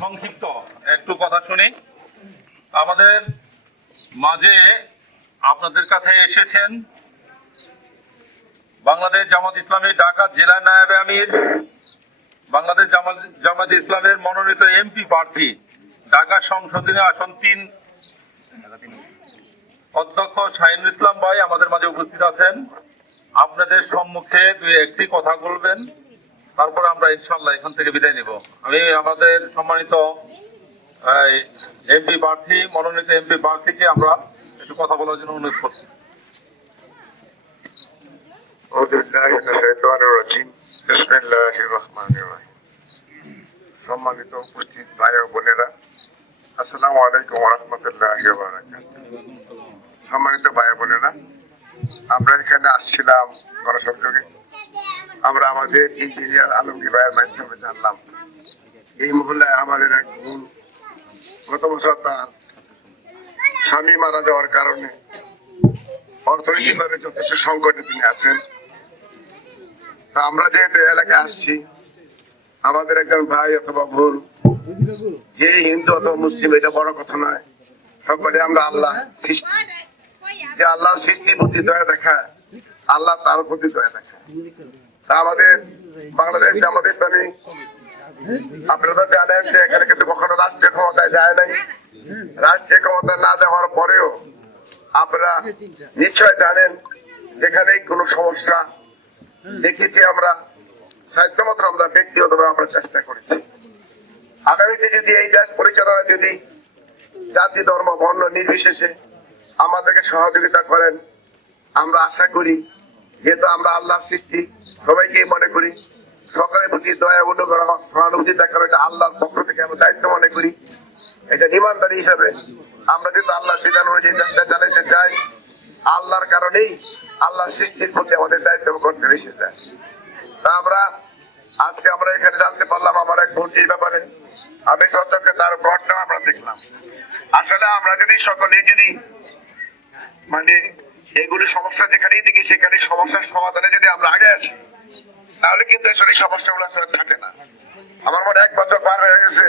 সংক্ষিপ্ত। একটু কথা শুনি। আমাদের মাঝে আপনাদের কাছে এসেছেন বাংলাদেশ জামাত ইসলামী ঢাকা জেলা নায়েব আমির, বাংলাদেশ জামাত জামাত ইসলামের মনোনীত এমপি প্রার্থী, ঢাকা সংসদীয় আসন তিন অধ্যক্ষ শাহিনুল ইসলাম ভাই আমাদের মাঝে উপস্থিত আছেন। আপনাদের সম্মুখে দুই একটি কথা বলবেন। তারপরে আমরা ইনশাল্লাহ এখান থেকে বিদায় নিব। আমি আমাদের সম্মানিত এমপি প্রার্থী, মনোনীত এমপি প্রার্থীকে আমরা একটু কথা বলার জন্য অনুরোধ করছি। সম্মানিত উপস্থিত ভাই বোনেরা, আসসালাম আলাইকুম রহমতুল্লাহ সম্মানিত ভাই বোনেরা, আমরা এখানে আসছিলাম গণসংযোগে। আমরা আমাদের ইঞ্জিনিয়ার আলমগীর ভাইয়ের মাধ্যমে জানলাম, এই মহল্লায় আমাদের এক বোন গত বছর তার স্বামী মারা যাওয়ার কারণে অর্থনৈতিকভাবে যথেষ্ট সংকটে তিনি আছেন। তা আমরা যেহেতু এলাকায় আসছি, আমাদের একজন ভাই অথবা বোন, যে হিন্দু অথবা মুসলিম, এটা বড় কথা নয়। সকলে আমরা আল্লাহ যে আল্লাহ সৃষ্টির প্রতি দয়া দেখায়, আল্লাহ তার প্রতি দয়া দেখায়। আমাদের বাংলাদেশ জামাত ইসলামী জানেন যে এখানে কিন্তু কখনো রাষ্ট্রীয় ক্ষমতায় যায় নাই। রাষ্ট্রীয় ক্ষমতায় না যাওয়ার পরেও আপনারা নিশ্চয় জানেন যেখানে সমস্যা দেখেছি আমরা সাহিত্যমাত্র আমরা ব্যক্তিগতভাবে আমরা চেষ্টা করেছি। আগামীতে যদি এই দেশ পরিচালনা যদি জাতি, ধর্ম, বর্ণ নির্বিশেষে আমাদেরকে সহযোগিতা করেন, আমরা আশা করি যেহেতু আমরা আল্লাহ সৃষ্টি, সবাইকে মনে করি সকালে প্রতি দয়া অনুগ্রহ, সহানুভূতি দেখার এটা আল্লাহর পক্ষ থেকে আমরা দায়িত্ব মনে করি। এটা ইমানদারি হিসাবে আমরা যেহেতু আল্লাহ বিধান যা- চাই, আল্লাহর কারণেই আল্লাহ সৃষ্টির প্রতি আমাদের দায়িত্ব করতে বেশি তা আমরা আজকে আমরা এখানে জানতে পারলাম আমার এক ভোটির ব্যাপারে। আমি সত্যকে তার ঘটনা আমরা দেখলাম। আসলে আমরা যদি সকলে যদি মানে এগুলি সমস্যা যেখানেই দেখি সেখানে সমস্যার সমাধানে যদি আমরা আগে আসি তাহলে কিন্তু আসলে এই সমস্যাগুলো আসলে থাকে না। আমার মনে এক বছর পার হয়ে গেছে,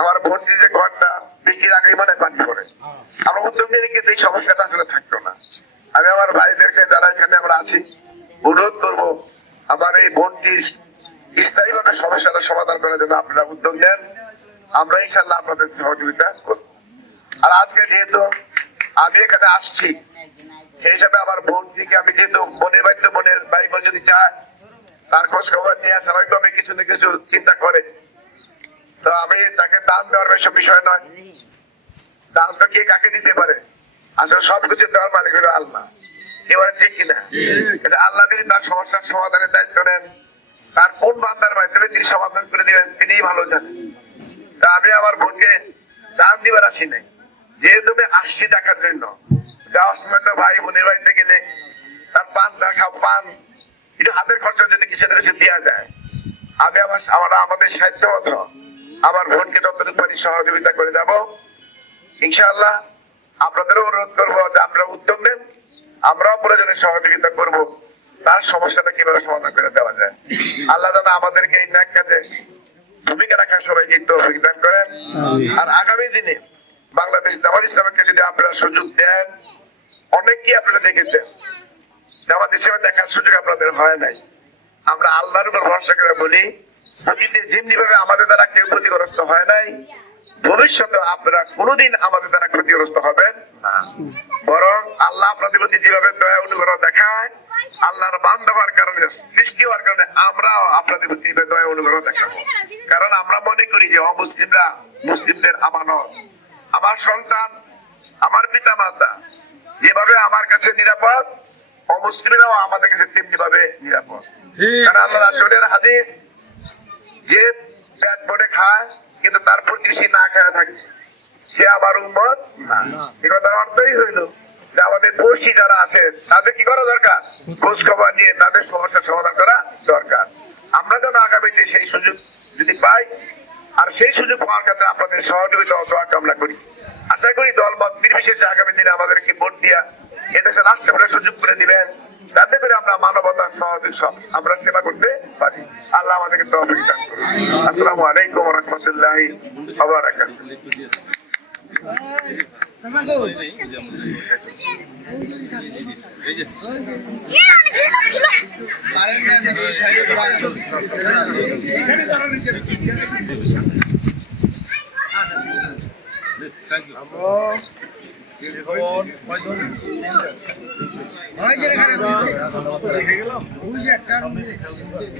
আমার ভর্তি যে ঘরটা বৃষ্টির আগেই মানে পানি পড়ে। আমার উদ্যোগ নিলে কিন্তু এই সমস্যাটা আসলে থাকতো না। আমি আমার ভাইদেরকে যারা এখানে আমরা আছি, অনুরোধ করব আমার এই বোনটির স্থায়ীভাবে সমস্যাটা সমাধান করার জন্য আপনারা উদ্যোগ নেন। আমরা ইনশাল্লাহ আপনাদের সহযোগিতা করব। আর আজকে যেহেতু আমি এখানে আসছি সেই হিসাবে আমার বোনটিকে আমি যেহেতু মনের বাড়িতে মনের বাড়ি বলে যদি চায়, তার খোঁজ খবর নিয়ে স্বাভাবিক ভাবে কিছু না কিছু চিন্তা করে। তো আমি তাকে দান দেওয়ার বেশি বিষয় নয়। তো কে কাকে দিতে পারে? আসলে সবকিছু দেওয়ার মালিক হলো আল্লাহ। এবারে ঠিক কিনা? আল্লাহ যদি তার সমস্যার সমাধানের দায়িত্ব নেন, তার কোন বান্দার মাধ্যমে তিনি সমাধান করে দিবেন, তিনিই ভালো জানেন। তা আমি আমার বোনকে দান দিবার আসি নাই। যেহেতু আমি আসছি দেখার জন্য যাওয়ার সময় তো ভাই বোনের বাড়িতে গেলে তার পান দেখা পান। একটু হাতের খরচার জন্য কিছু না দেওয়া যায়? আমি আমার আমরা আমাদের সাহিত্য আমার বোনকে যতটুকু পারি সহযোগিতা করে যাব। ইনশাআল্লাহ আপনাদেরও অনুরোধ করব যে আপনারা উদ্যোগ নেন আমরাও প্রয়োজনে সহযোগিতা করব। তার সমস্যাটা কীভাবে সমাধান করে দেওয়া যায়? আল্লাহ যেন আমাদেরকে এই ন্যাক কাজে ভূমিকা রাখার সবাইকে তৌফিক দান করেন। আর আগামী দিনে বাংলাদেশ জামাত ইসলামকে যদি আপনারা সুযোগ দেন, অনেকই আপনারা দেখেছেন। জামাত ইসলামে দেখার সুযোগ আপনাদের হয় নাই। আমরা আল্লাহর উপর ভরসা করে বলি অতীতে যেমনি ভাবে আমাদের দ্বারা কেউ ক্ষতিগ্রস্ত হয় নাই ভবিষ্যতে আপনারা কোনোদিন আমাদের দ্বারা ক্ষতিগ্রস্ত হবেন বরং আল্লাহ আপনাদের প্রতি যেভাবে দয়া অনুগ্রহ দেখায়, আল্লাহর কারণে, সৃষ্টি হওয়ার কারণে আমরাও আপনাদের প্রতি দয়া অনুগ্রহ দেখাবো। কারণ আমরা মনে করি যে অমুসলিমরা মুসলিমদের আমানত। আমার সন্তান আমার পিতা মাতা যেভাবে আমার কাছে নিরাপদ অমুসলিমরাও আমাদের কাছে তেমনি ভাবে নিরাপদ কারণ আল্লাহ রাসূলের হাদিস যে পেট ভরে খায় কিন্তু তার প্রতিবেশী না খায় থাকে। সে আমার উন্মত না। এ কথার অর্থই হইল যে আমাদের পড়শি যারা আছে তাদের কি করা দরকার? খোঁজ খবর নিয়ে তাদের সমস্যার সমাধান করা দরকার। আমরা যেন আগামীতে সেই সুযোগ যদি পাই আর সেই সুযোগ পাওয়ার ক্ষেত্রে আপনাদের সহযোগিতা অথবা কামনা করি। আশা করি দল মত নির্বিশেষে আগামী দিনে আমাদেরকে ভোট দিয়া এদেশে করে সুযোগ করে দিবেন। যাতে করে আমরা মানবতার সব। আমরা সেবা করতে পারি। আল্লাহ আমাদেরকে তহবিল দান করুন। আসসালামু আলাইকুম রহমতুল্লাহি ওবারাকাতুহু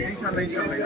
ইনশাল্লাহ ইনশাল্লাহ